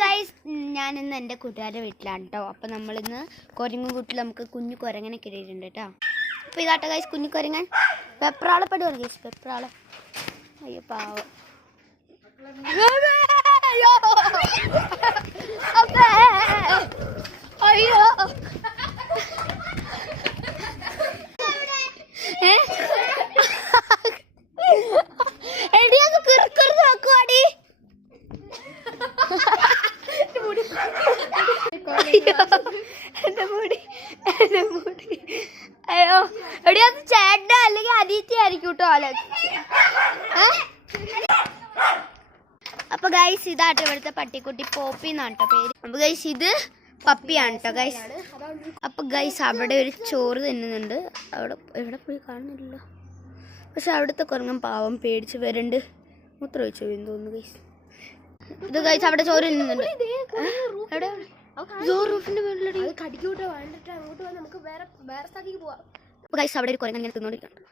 Guys ഞാനിന്ന് എൻ്റെ കൂട്ടുകാരുടെ വീട്ടിലാണ് കേട്ടോ. അപ്പോൾ നമ്മളിന്ന് കുരങ്ങൻ കൂട്ടിൽ നമുക്ക് കുഞ്ഞു കുരങ്ങനെ കിട്ടിയിട്ടുണ്ട് കേട്ടോ. അപ്പോൾ ഇതാട്ടോ ഗൈസ് കുഞ്ഞു കുരങ്ങൻ പെപ്രാളപ്പെടുവാണ് ഗൈസ്. പെപ്രാളം അയ്യോ പാവം. അയ്യോ എടിയത് കിറുക്കിറു നോക്കുവാടി. അയ്യോ എടി അത് ചേട്ട അല്ലെങ്കിൽ അനീത്തി ആയിരിക്കും കേട്ടോ അപ്പൊ ഗൈസ് ഇതാട്ടോ ഇവിടുത്തെ പട്ടിക്കുട്ടി പോപ്പി എന്നാട്ടോ പേര്. അപ്പൊ ഗൈസ് ഇത് പപ്പിയാണ് കേട്ടോ ഗൈസ്. അപ്പൊ ഗൈസ് അവിടെ ഒരു ചോറ് തിന്നുന്നുണ്ട്. അവിടെ എവിടെ പോയി കാണുന്നില്ലല്ലോ. പക്ഷെ അവിടുത്തെ കുരങ്ങൻ പാവം പേടിച്ച് വരണ്ട് മൂത്രം ഒഴിച്ചു തോന്നുന്നു ഗൈസ്. ഇത് ഗൈസ് അവിടെ ചോറ് തിന്നുന്നുണ്ട്. അപ്പൊ ഗൈസ് അവിടെ ഒരു കുരങ്ങൻ ഇങ്ങനെ തിന്നോണ്ടിരിക്കണം.